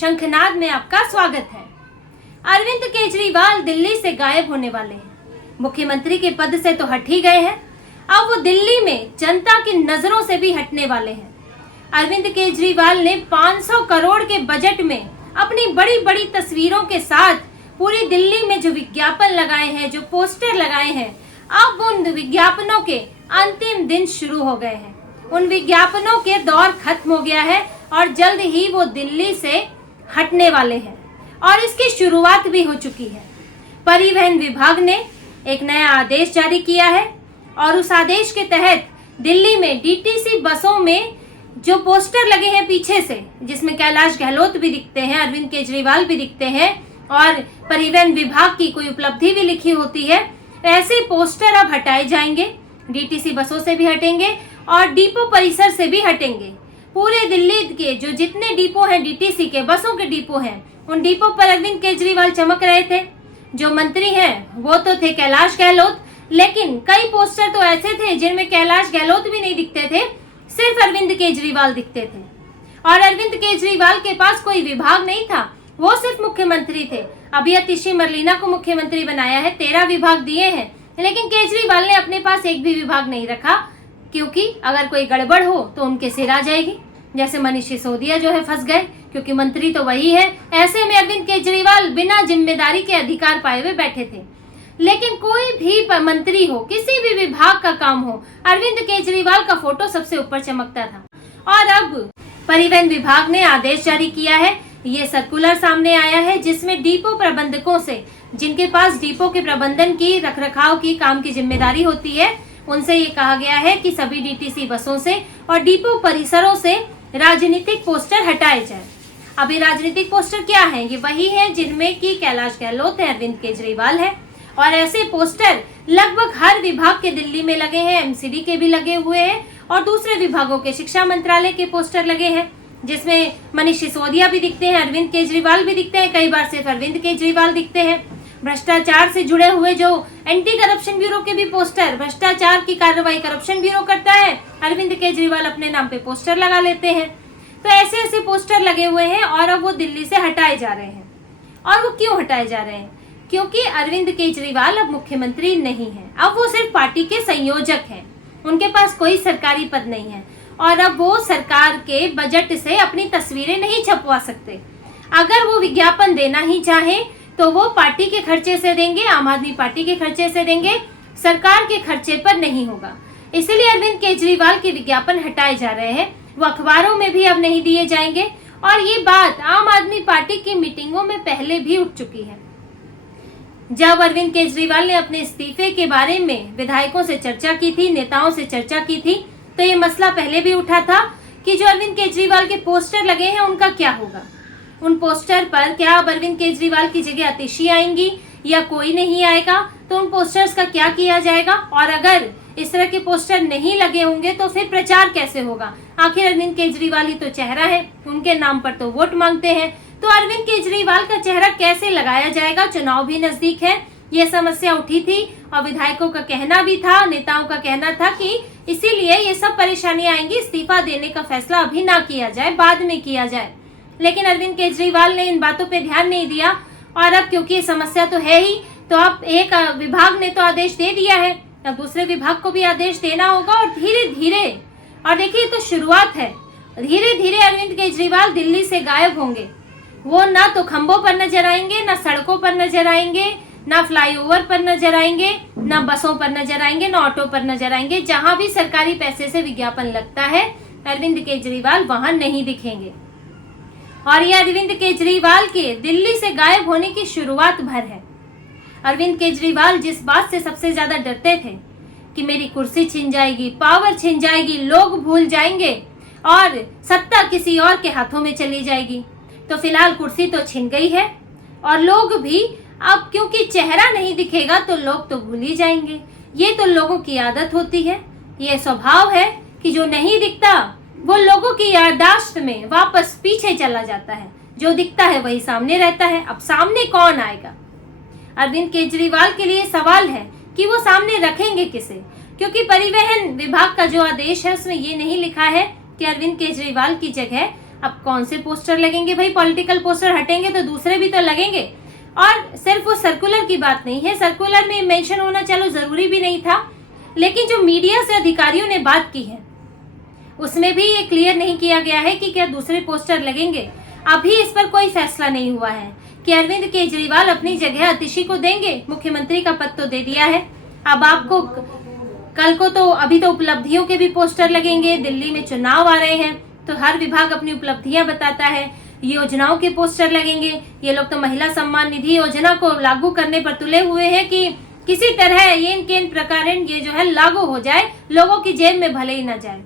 शंखनाद में आपका स्वागत है। अरविंद केजरीवाल दिल्ली से गायब होने वाले हैं। मुख्यमंत्री के पद से तो हट ही गए हैं, अब वो दिल्ली में जनता की नजरों से भी हटने वाले हैं। अरविंद केजरीवाल ने 500 करोड़ के बजट में अपनी बड़ी बड़ी तस्वीरों के साथ पूरी दिल्ली में जो विज्ञापन लगाए हैं, जो पोस्टर लगाए हैं, अब उन विज्ञापनों के अंतिम दिन शुरू हो गए हैं। उन विज्ञापनों के दौर खत्म हो गया है और जल्द ही वो दिल्ली से हटने वाले हैं और इसकी शुरुआत भी हो चुकी है। परिवहन विभाग ने एक नया आदेश जारी किया है और उस आदेश के तहत दिल्ली में डीटीसी बसों में जो पोस्टर लगे हैं पीछे से, जिसमें कैलाश गहलोत भी दिखते हैं, अरविंद केजरीवाल भी दिखते हैं और परिवहन विभाग की कोई उपलब्धि भी लिखी होती है, ऐसे पोस्टर अब हटाए जाएंगे। डीटीसी बसों से भी हटेंगे और डिपो परिसर से भी हटेंगे। पूरे दिल्ली के जो जितने डिपो हैं, डीटीसी के बसों के डिपो हैं, उन डिपो पर अरविंद केजरीवाल चमक रहे थे। जो मंत्री हैं वो तो थे कैलाश गहलोत, लेकिन कई पोस्टर तो ऐसे थे जिनमें कैलाश गहलोत भी नहीं दिखते थे, सिर्फ अरविंद केजरीवाल दिखते थे। और अरविंद केजरीवाल के पास कोई विभाग नहीं था, वो सिर्फ मुख्यमंत्री थे। अभी अतिशी मरलीना को मुख्यमंत्री बनाया है, 13 विभाग दिए हैं, लेकिन केजरीवाल ने अपने पास एक भी विभाग नहीं रखा, क्योंकि अगर कोई गड़बड़ हो तो उनके सिर आ जाएगी। जैसे मनीष सिसोदिया जो है फंस गए, क्योंकि मंत्री तो वही है। ऐसे में अरविंद केजरीवाल बिना जिम्मेदारी के अधिकार पाए हुए बैठे थे। लेकिन कोई भी मंत्री हो, किसी भी विभाग का काम हो, अरविंद केजरीवाल का फोटो सबसे ऊपर चमकता था। और अब परिवहन विभाग ने आदेश जारी किया है, ये सर्कुलर सामने आया है, जिसमें डिपो प्रबंधकों से, जिनके पास डिपो के प्रबंधन की, रखरखाव की, काम की जिम्मेदारी होती है, उनसे ये कहा गया है कि सभी डीटीसी बसों से और डिपो परिसरों से राजनीतिक पोस्टर हटाए जाए। अभी राजनीतिक पोस्टर क्या है? ये वही है जिनमें कि कैलाश गहलोत है, अरविंद केजरीवाल है, और ऐसे पोस्टर लगभग हर विभाग के दिल्ली में लगे हैं। एमसीडी के भी लगे हुए हैं और दूसरे विभागों के, शिक्षा मंत्रालय के पोस्टर लगे हैं, जिसमें मनीष सिसोदिया भी दिखते हैं, अरविंद केजरीवाल भी दिखते हैं, कई बार सिर्फ अरविंद केजरीवाल दिखते हैं। भ्रष्टाचार से जुड़े हुए जो एंटी करप्शन ब्यूरो के भी पोस्टर, भ्रष्टाचार की कार्रवाई करप्शन ब्यूरो करता है, अरविंद केजरीवाल अपने नाम पे पोस्टर लगा लेते हैं। तो ऐसे ऐसे पोस्टर लगे हुए हैं और अब वो दिल्ली से हटाए जा रहे हैं। और वो क्यों हटाए जा रहे हैं? क्योंकि अरविंद केजरीवाल अब मुख्यमंत्री नहीं है, अब वो सिर्फ पार्टी के संयोजक हैं। उनके पास कोई सरकारी पद नहीं है और अब वो सरकार के बजट से अपनी तस्वीरें नहीं छपवा सकते। अगर वो विज्ञापन देना ही चाहे तो वो पार्टी के खर्चे से देंगे, आम आदमी पार्टी के खर्चे से देंगे, सरकार के खर्चे पर नहीं होगा। इसलिए अरविंद केजरीवाल के विज्ञापन हटाए जा रहे हैं। वो अखबारों में भी अब नहीं दिए जाएंगे और ये बात आम आदमी पार्टी की मीटिंगों में पहले भी उठ चुकी है। जब अरविंद केजरीवाल ने अपने इस्तीफे के बारे में विधायकों से चर्चा की थी, नेताओं से चर्चा की थी, तो ये मसला पहले भी उठा था कि जो अरविंद केजरीवाल के पोस्टर लगे हैं उनका क्या होगा। उन पोस्टर पर क्या अब अरविंद केजरीवाल की जगह अतिशी आएंगी या कोई नहीं आएगा, तो उन पोस्टर्स का क्या किया जाएगा। और अगर इस तरह के पोस्टर नहीं लगे होंगे तो फिर प्रचार कैसे होगा? आखिर अरविंद केजरीवाल ही तो चेहरा है, उनके नाम पर तो वोट मांगते हैं, तो अरविंद केजरीवाल का चेहरा कैसे लगाया जाएगा? चुनाव भी नजदीक है, ये समस्या उठी थी और विधायकों का कहना भी था, नेताओं का कहना था कि इसीलिए ये सब परेशानियां आएंगी, इस्तीफा देने का फैसला अभी ना किया जाए, बाद में किया जाए। लेकिन अरविंद केजरीवाल ने इन बातों पे ध्यान नहीं दिया और अब क्योंकि ये समस्या तो है ही, तो अब एक विभाग ने तो आदेश दे दिया है, अब दूसरे विभाग को भी आदेश देना होगा। और धीरे धीरे, और देखिए तो शुरुआत है, धीरे धीरे अरविंद केजरीवाल दिल्ली से गायब होंगे। वो ना तो खंभों पर नजर आएंगे, ना सड़कों पर नजर आएंगे, ना फ्लाईओवर पर नजर आएंगे, ना बसों पर नजर आएंगे, ना ऑटो पर नजर आएंगे। जहां भी सरकारी पैसे से विज्ञापन लगता है, अरविंद केजरीवाल वहां नहीं दिखेंगे। और ये अरविंद केजरीवाल के दिल्ली से गायब होने की शुरुआत भर है। अरविंद केजरीवाल जिस बात से सबसे ज्यादा डरते थे कि मेरी कुर्सी छिन जाएगी, पावर छिन जाएगी, लोग भूल जाएंगे और सत्ता किसी और के हाथों में चली जाएगी, तो फिलहाल कुर्सी तो छिन गई है और लोग भी अब क्योंकि चेहरा नहीं दिखेगा तो लोग तो भूल ही जाएंगे। ये तो लोगों की आदत होती है, ये स्वभाव है कि जो नहीं दिखता वो लोगों की याददाश्त में वापस पीछे चला जाता है, जो दिखता है वही सामने रहता है। अब सामने कौन आएगा? अरविंद केजरीवाल के लिए सवाल है कि वो सामने रखेंगे किसे, क्योंकि परिवहन विभाग का जो आदेश है उसमें ये नहीं लिखा है कि अरविंद केजरीवाल की जगह अब कौन से पोस्टर लगेंगे भाई? पॉलिटिकल पोस्टर हटेंगे तो दूसरे भी तो लगेंगे। और सिर्फ वो सर्कुलर की बात नहीं है, सर्कुलर में मेंशन होना चलो जरूरी भी नहीं था, लेकिन जो मीडिया से अधिकारियों ने बात की है उसमें भी ये क्लियर नहीं किया गया है कि क्या दूसरे पोस्टर लगेंगे। अभी इस पर कोई फैसला नहीं हुआ है कि अरविंद केजरीवाल अपनी जगह अतिशी को देंगे। मुख्यमंत्री का पद तो दे दिया है, अब आपको कल को तो अभी तो उपलब्धियों के भी पोस्टर लगेंगे। दिल्ली में चुनाव आ रहे हैं तो हर विभाग अपनी उपलब्धियां बताता है, योजनाओं के पोस्टर लगेंगे। ये लोग तो महिला सम्मान निधि योजना को लागू करने पर तुले हुए हैं कि किसी तरह ये केन प्रकार ये जो है लागू हो जाए, लोगों की जेब में भले ही ना जाए।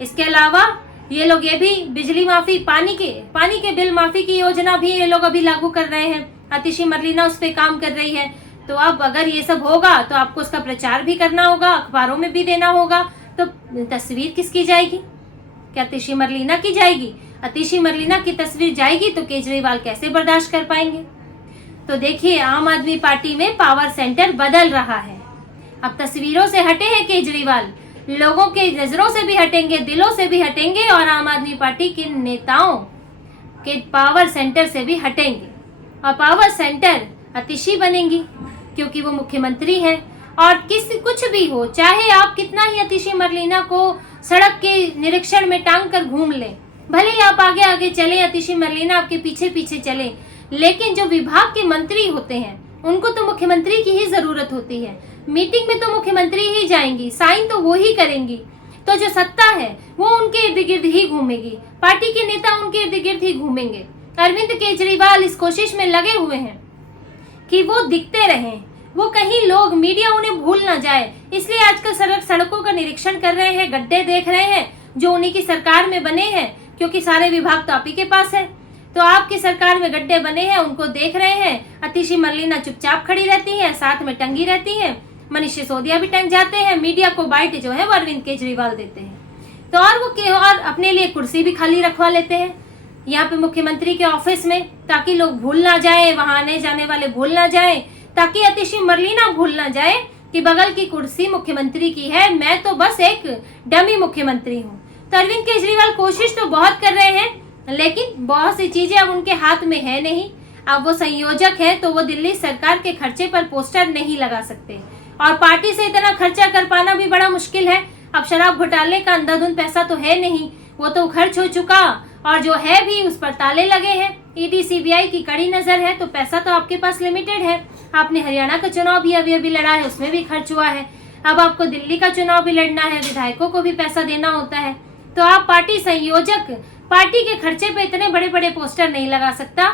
इसके अलावा ये लोग ये भी बिजली माफी, पानी के बिल माफी की योजना भी ये लोग अभी लागू कर रहे हैं। अतिशी मरलीना उस पर काम कर रही है। तो अब अगर ये सब होगा तो आपको उसका प्रचार भी करना होगा, अखबारों में भी देना होगा। तो तस्वीर किसकी जाएगी? क्या अतिशी मरलीना की जाएगी? अतिशी मरलीना की तस्वीर जाएगी तो केजरीवाल कैसे बर्दाश्त कर पाएंगे? तो देखिए, आम आदमी पार्टी में पावर सेंटर बदल रहा है। अब तस्वीरों से हटे हैं केजरीवाल, लोगों के नजरों से भी हटेंगे, दिलों से भी हटेंगे और आम आदमी पार्टी के नेताओं के पावर सेंटर से भी हटेंगे। और पावर सेंटर अतिशी बनेंगी क्योंकि वो मुख्यमंत्री है। और कुछ भी हो, चाहे आप कितना ही अतिशी मरलीना को सड़क के निरीक्षण में टांग कर घूम लें, भले ही आप आगे आगे चले, अतिशी मरलीना आपके पीछे पीछे चले, लेकिन जो विभाग के मंत्री होते हैं उनको तो मुख्यमंत्री की ही जरूरत होती है। मीटिंग में तो मुख्यमंत्री ही जाएंगी, साइन तो वो ही करेंगी। तो जो सत्ता है वो उनके इर्द गिर्द ही घूमेगी, पार्टी के नेता उनके इर्द गिर्द ही घूमेंगे। अरविंद केजरीवाल इस कोशिश में लगे हुए हैं कि वो दिखते रहें, वो कहीं लोग, मीडिया उन्हें भूल ना जाए, इसलिए आजकल सड़कों का निरीक्षण कर रहे हैं, गड्ढे देख रहे हैं जो उन्हीं की सरकार में बने हैं, क्योंकि सारे विभाग तो आप ही के पास है। तो आपकी सरकार में गड्ढे बने हैं, उनको देख रहे हैं। अतिशी मरलीना चुपचाप खड़ी रहती है, साथ में टंगी रहती है, मनीष सिसोदिया भी टंग जाते हैं, मीडिया को बाइट जो है वो अरविंद केजरीवाल देते हैं। तो और अपने लिए कुर्सी भी खाली रखवा लेते हैं यहाँ पे मुख्यमंत्री के ऑफिस में, ताकि लोग भूल ना जाए, वहां आने जाने वाले भूल ना जाए, ताकि अतिशी मरलीना भूल ना जाए कि बगल की कुर्सी मुख्यमंत्री की है, मैं तो बस एक डमी मुख्यमंत्री हूँ। तो अरविंद केजरीवाल कोशिश तो बहुत कर रहे हैं, लेकिन बहुत सी चीजें अब उनके हाथ में है नहीं। अब वो संयोजक है तो वो दिल्ली सरकार के खर्चे पर पोस्टर नहीं लगा सकते, और पार्टी से इतना खर्चा कर पाना भी बड़ा मुश्किल है। अब शराब घोटाले का अंधाधुंध पैसा तो है नहीं, वो तो खर्च हो चुका, और जो है भी उस पर ताले लगे हैं। ईडी सीबीआई की कड़ी नजर है, तो पैसा तो आपके पास लिमिटेड है। आपने हरियाणा का चुनाव भी अभी लड़ा है, उसमें भी खर्च हुआ है। अब आपको दिल्ली का चुनाव भी लड़ना है, विधायकों को भी पैसा देना होता है। तो आप पार्टी संयोजक पार्टी के खर्चे पे इतने बड़े बड़े पोस्टर नहीं लगा सकता।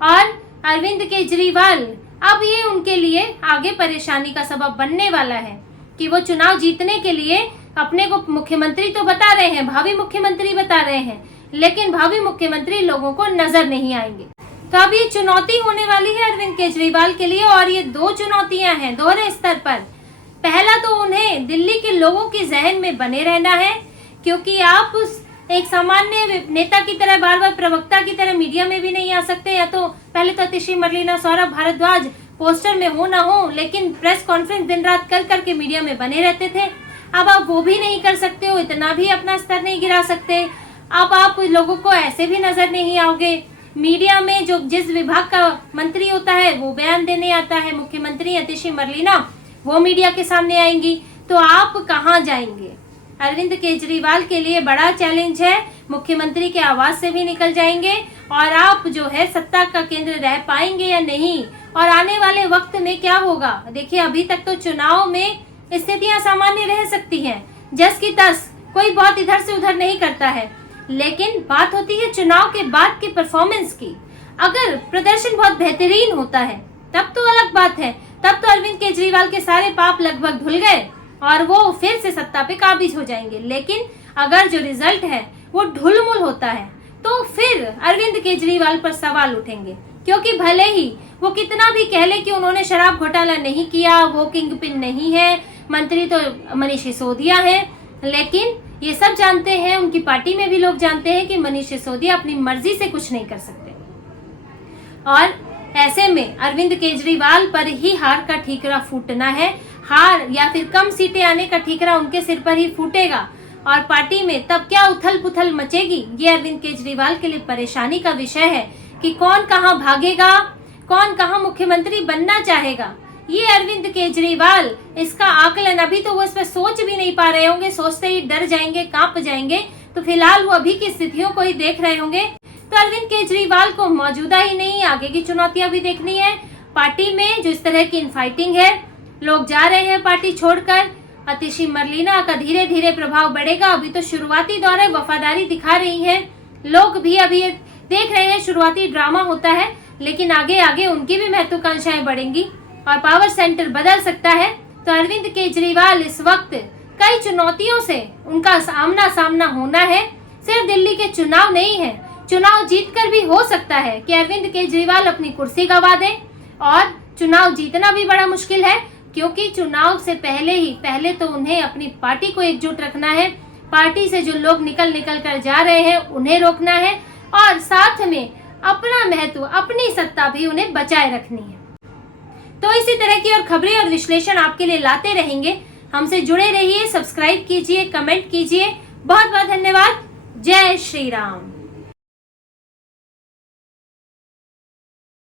और अरविंद केजरीवाल, अब ये उनके लिए आगे परेशानी का सबब बनने वाला है कि वो चुनाव जीतने के लिए अपने को मुख्यमंत्री तो बता रहे हैं, भावी मुख्यमंत्री बता रहे हैं, लेकिन भावी मुख्यमंत्री लोगों को नजर नहीं आएंगे। तो अब ये चुनौती होने वाली है अरविंद केजरीवाल के लिए, और ये दो चुनौतियां हैं दोहरे स्तर पर। पहला तो उन्हें दिल्ली के लोगों के जहन में बने रहना है, क्योंकि आप एक सामान्य नेता की तरह, बार बार प्रवक्ता की तरह मीडिया में भी नहीं आ सकते। या तो पहले तो अतिशी मरलीना, सौरभ भारद्वाज पोस्टर में हो ना हो, लेकिन प्रेस कॉन्फ्रेंस दिन रात कर करके मीडिया में बने रहते थे। अब आप वो भी नहीं कर सकते हो, इतना भी अपना स्तर नहीं गिरा सकते। अब आप लोगों को ऐसे भी नजर नहीं आओगे। मीडिया में जो जिस विभाग का मंत्री होता है वो बयान देने आता है, मुख्यमंत्री अतिशी मरलीना वो मीडिया के सामने आएंगी, तो आप कहाँ जाएंगे? अरविंद केजरीवाल के लिए बड़ा चैलेंज है। मुख्यमंत्री के आवाज से भी निकल जाएंगे, और आप जो है सत्ता का केंद्र रह पाएंगे या नहीं, और आने वाले वक्त में क्या होगा। देखिए, अभी तक तो चुनाव में स्थितियां सामान्य रह सकती हैं, जस की तस, कोई बहुत इधर से उधर नहीं करता है, लेकिन बात होती है चुनाव के बाद की परफॉर्मेंस की। अगर प्रदर्शन बहुत बेहतरीन होता है तब तो अलग बात है, तब तो अरविंद केजरीवाल के सारे पाप लगभग धुल गए और वो फिर से सत्ता पे काबिज हो जाएंगे। लेकिन अगर जो रिजल्ट है वो ढुलमुल होता है तो फिर अरविंद केजरीवाल पर सवाल उठेंगे, क्योंकि भले ही वो कितना भी कह ले कि उन्होंने शराब घोटाला नहीं किया, वो किंग पिन नहीं है, मंत्री तो मनीष सिसोदिया है, लेकिन ये सब जानते हैं, उनकी पार्टी में भी लोग जानते हैं कि मनीष सिसोदिया अपनी मर्जी से कुछ नहीं कर सकते। और ऐसे में अरविंद केजरीवाल पर ही हार का ठीकरा फूटना है। हार या फिर कम सीटें आने का ठीकरा उनके सिर पर ही फूटेगा। और पार्टी में तब क्या उथल पुथल मचेगी, ये अरविंद केजरीवाल के लिए परेशानी का विषय है कि कौन कहां भागेगा, कौन कहां मुख्यमंत्री बनना चाहेगा। ये अरविंद केजरीवाल, इसका आकलन अभी तो वो इस पर सोच भी नहीं पा रहे होंगे, सोचते ही डर जाएंगे, कांप जाएंगे। तो फिलहाल वो अभी की स्थितियों को ही देख रहे होंगे। तो अरविंद केजरीवाल को मौजूदा ही नहीं, आगे की चुनौतियां भी देखनी है। पार्टी में जो इस तरह की इनफाइटिंग है, लोग जा रहे हैं पार्टी छोड़कर, अतिशी मरलीना का धीरे धीरे प्रभाव बढ़ेगा। अभी तो शुरुआती दौर है, वफादारी दिखा रही है, लोग भी अभी देख रहे हैं, शुरुआती ड्रामा होता है, लेकिन आगे आगे उनकी भी महत्वाकांक्षाएं बढ़ेंगी और पावर सेंटर बदल सकता है। तो अरविंद केजरीवाल इस वक्त कई चुनौतियों से उनका आमना सामना होना है। सिर्फ दिल्ली के चुनाव नहीं है, चुनाव जीतकर भी हो सकता है कि अरविंद केजरीवाल अपनी कुर्सी गंवा दें, और चुनाव जीतना भी बड़ा मुश्किल है, क्योंकि चुनाव से पहले तो उन्हें अपनी पार्टी को एकजुट रखना है। पार्टी से जो लोग निकल कर जा रहे हैं उन्हें रोकना है, और साथ में अपना महत्व, अपनी सत्ता भी उन्हें बचाए रखनी है। तो इसी तरह की और खबरें और विश्लेषण आपके लिए लाते रहेंगे। हमसे जुड़े रहिए, सब्सक्राइब कीजिए, कमेंट कीजिए। बहुत बहुत धन्यवाद। जय श्री राम।